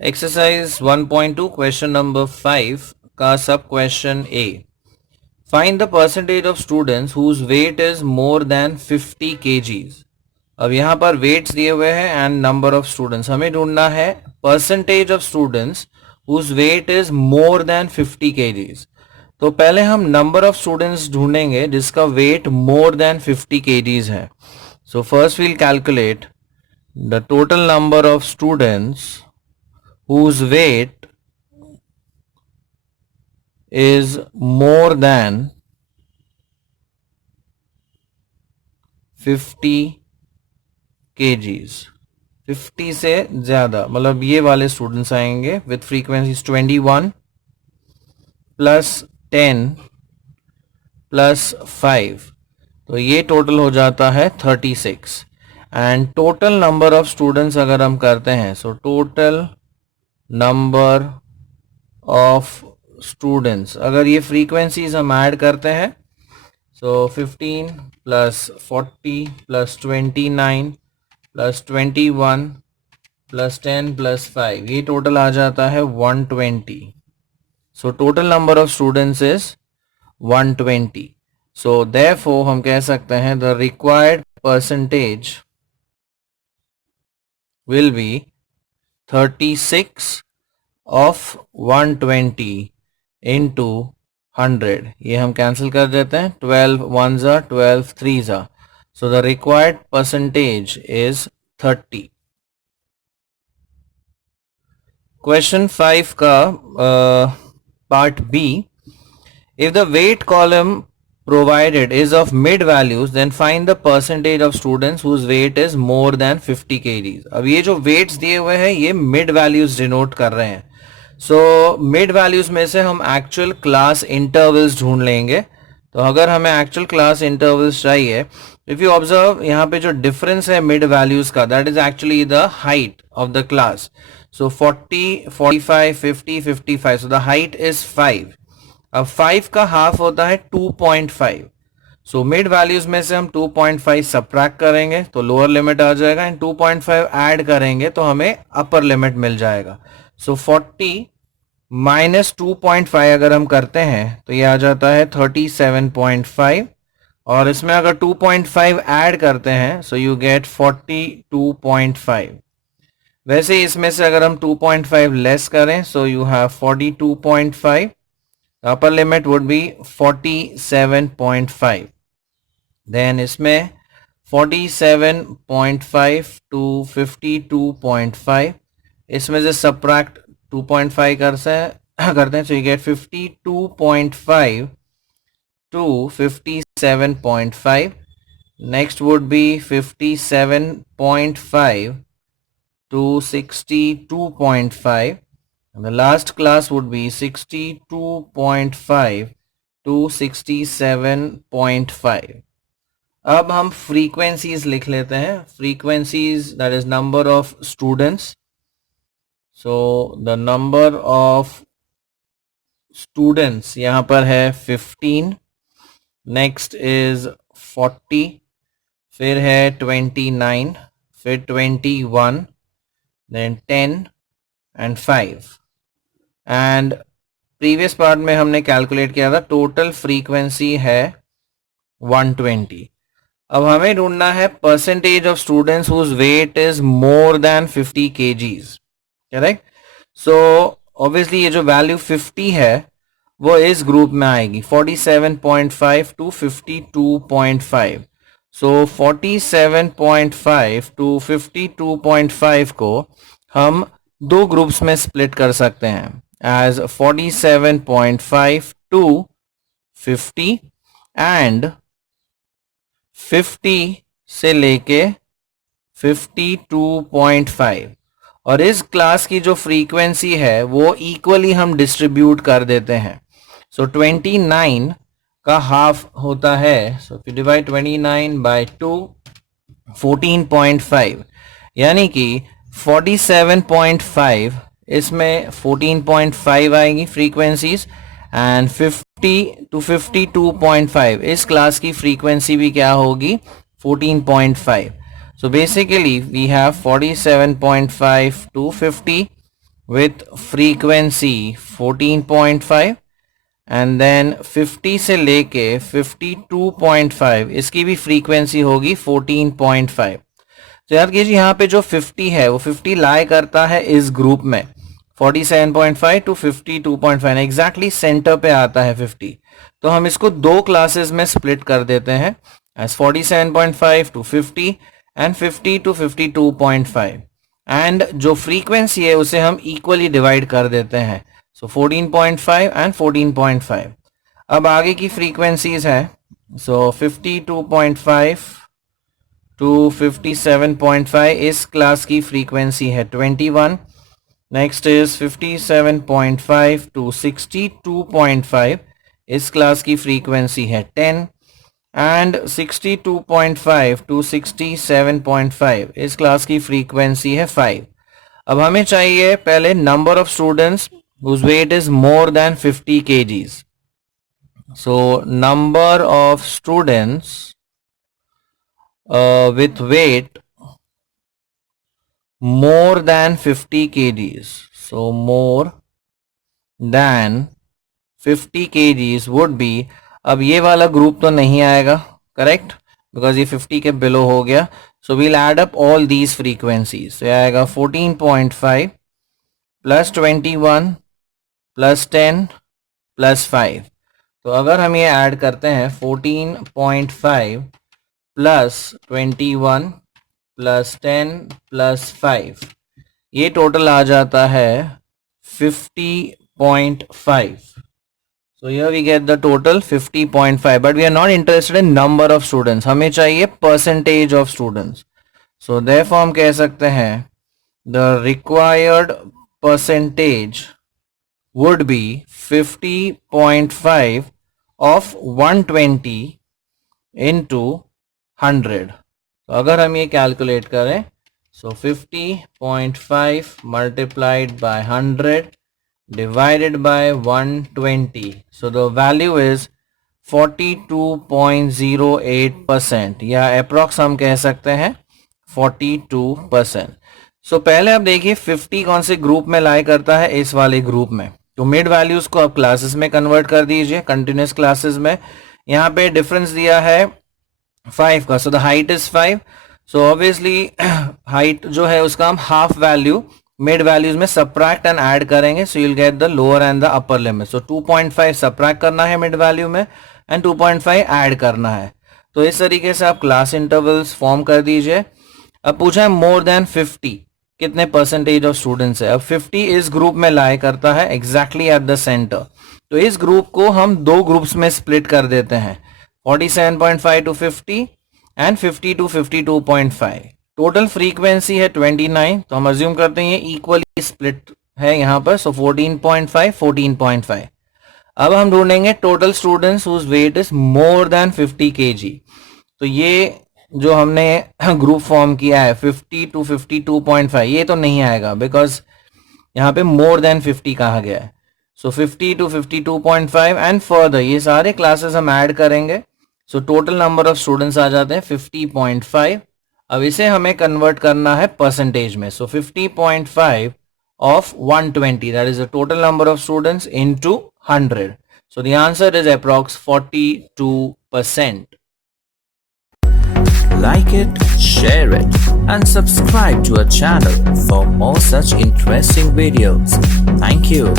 Exercise 1.2 question number 5 का सब question A. Find the percentage of students whose weight is more than 50 kgs. अब यहाँ पर weights दिए हुए हैं and number of students. हमें ढूंढना है percentage of students whose weight is more than 50 kgs. तो पहले हम number of students ढूंढेंगे जिसका weight more than 50 kgs है. So first we'll calculate the total number of students whose weight is more than 50 kgs. 50 से ज़्यादा मतलब ये वाले स्टूडेंट्स आएंगे विथ फ्रीक्वेंसीज 21 प्लस 10 प्लस 5, तो ये टोटल हो जाता है 36. And total number of students अगर हम करते हैं सो टोटल नंबर ऑफ स्टूडेंट्स अगर ये फ्रीक्वेंसीज हम ऐड करते हैं सो 15 plus 40 plus 29 plus 21 plus 10 plus 5, ये टोटल आ जाता है 120. सो total number of students is 120. So therefore हम कह सकते हैं the required percentage will be 36 of 120 into 100. ये हम कैंसिल कर देते हैं. 12 1s are 12 3s are. So the required percentage is 30. Question 5 का part B. If the weight column provided is of mid values, then find the percentage of students whose weight is more than 50 kgs. अब ये जो weights दिए हुए हैं ये mid values denote कर रहे हैं. सो मिड वैल्यूज में से हम एक्चुअल क्लास इंटरवल्स ढूंढ लेंगे. तो अगर हमें एक्चुअल क्लास इंटरवल्स चाहिए, इफ यू ऑब्जर्व यहाँ पे जो डिफरेंस है मिड वैल्यूज का, that is actually the height of the class. So 40 45 50 55, so the height is 5. अब 5 का हाफ होता है 2.5. सो मिड वैल्यूज में से हम 2.5 सब्ट्रैक्ट करेंगे तो लोअर लिमिट आ जाएगा, एंड 2.5 ऐड करेंगे तो हमें अपर लिमिट मिल जाएगा. सो 40 माइनस 2.5 अगर हम करते हैं तो ये आ जाता है 37.5, और इसमें अगर 2.5 ऐड करते हैं सो यू गेट 42.5. वैसे ही इसमें से अगर हम 2.5 लेस करें so you have 42.5. Upper limit would be 47.5. Then इसमें 47.5 टू 52.5, इसमें से सब्ट्रैक्ट 2.5 करते हैं so you get 52.5 to 57.5. Next would be 57.5 to 62.5. and the last class would be 62.5 to 67.5. अब हम फ्रीक्वेंसीज लिख लेते हैं. Frequencies that is number of students. So the number of students यहाँ पर है 15, नेक्स्ट इज 40, फिर है 29, फिर 21, then 10 and 5. And previous part में हमने कैलकुलेट किया था टोटल फ्रीक्वेंसी है 120. अब हमें ढूंढना है percentage of students whose weight is more than 50 kgs. Correct. So obviously ये जो वैल्यू 50 है वो इस ग्रुप में आएगी 47.5 टू 52.5. सो 47.5 टू 52.5 को हम दो ग्रुप्स में स्प्लिट कर सकते हैं एज 47.5 टू 50 एंड 50 से लेके 52.5. और इस क्लास की जो फ्रीक्वेंसी है वो इक्वली हम डिस्ट्रीब्यूट कर देते हैं. सो 29 का हाफ होता है, सो if you divide 29 by 2, 14.5, यानी कि 47.5 इसमें 14.5 आएगी फ्रीक्वेंसीज, एंड 50 टू 52.5 इस क्लास की फ्रीक्वेंसी भी क्या होगी 14.5. So basically we have 47.5 to 50 with frequency 14.5 and then 50 से लेके 52.5 इसकी भी फ्रीक्वेंसी होगी 14.5। तो याद कीजिए यहाँ पे जो 50 है वो 50 लाई करता है इस ग्रुप में 47.5 टू 52.5 एग्जैक्टली सेंटर पे आता है 50। तो हम इसको दो क्लासेस में स्प्लिट कर देते हैं as 47.5 to 50 and 50 to 52.5 and जो फ्रीक्वेंसी है उसे हम इक्वली डिवाइड कर देते हैं सो 14.5 एंड 14.5। अब आगे की फ्रीक्वेंसीज है सो 52.5 टू 57.5 इस क्लास की फ्रीक्वेंसी है 21। नेक्स्ट इज 57.5 टू 62.5 इस क्लास की फ्रीक्वेंसी है 10 एंड 62.5 टू 67.5 इस क्लास की फ्रीक्वेंसी है 5। अब हमें चाहिए पहले number of students whose weight is more than 50 kgs. So number of students with weight more than 50 kgs. So more than 50 kgs would be, अब ये वाला ग्रुप तो नहीं आएगा करेक्ट बिकॉज ये 50 के बिलो हो गया। So we'll add up all these frequencies. तो आएगा 14.5 प्लस 21 प्लस 10 प्लस 5। तो अगर हम ये ऐड करते हैं 14.5 प्लस 21 प्लस 10 प्लस 5 ये टोटल आ जाता है 50.5। So here we get the total 50.5 but we are not interested in number of students, हमें चाहिए percentage of students. So therefore हम कह सकते हैं the required percentage would be 50.5 of 120 into 100। तो अगर हम ये कैलकुलेट करें so 50.5 multiplied by 100 divided by 120, so the value is 42.08% या अप्रॉक्स हम कह सकते हैं 42%। सो पहले आप देखिए 50 कौन से ग्रुप में लाई करता है, इस वाले ग्रुप में। तो मिड वैल्यूज को आप क्लासेस में कन्वर्ट कर दीजिए कंटिन्यूस क्लासेस में। यहाँ पे डिफरेंस दिया है 5 का, so the height is 5। So obviously height जो है उसका हम हाफ वैल्यू मिड वैल्यूज में सब्ट्रैक्ट एंड ऐड करेंगे, so you'll get the lower and the upper limit. So 2.5 subtract करना है मिड वैल्यू में एंड 2.5 ऐड करना है। तो इस तरीके से आप क्लास इंटरवल्स फॉर्म कर दीजिए। अब पूछा है मोर देन 50 कितने परसेंटेज ऑफ स्टूडेंट्स है। अब 50 इस ग्रुप में लाई करता है एग्जैक्टली एट द सेंटर। तो इस ग्रुप को हम दो ग्रुप्स में स्प्लिट कर देते हैं 47.5 to 50 and 50 to 52.5। Total frequency है 29, तो हम अज्यूम करते हैं ये इक्वली स्प्लिट है यहाँ पर। सो 14.5 14.5। अब हम ढूंढेंगे total students whose weight is more than 50 kg। तो ये जो हमने ग्रुप फॉर्म किया है 50 टू 52.5 ये तो नहीं आएगा बिकॉज यहाँ पे मोर देन 50 कहा गया है। सो 50 टू 52.5 एंड फर्दर ये सारे क्लासेस हम ऐड करेंगे। So total number of students आ जाते हैं 50.5। अब इसे हमें कन्वर्ट करना है परसेंटेज में। सो 50.5 of 120, that is the total number of students, into 100. So the answer is approx 42%. Like it, share it, and subscribe to our channel for more such interesting videos. Thank you.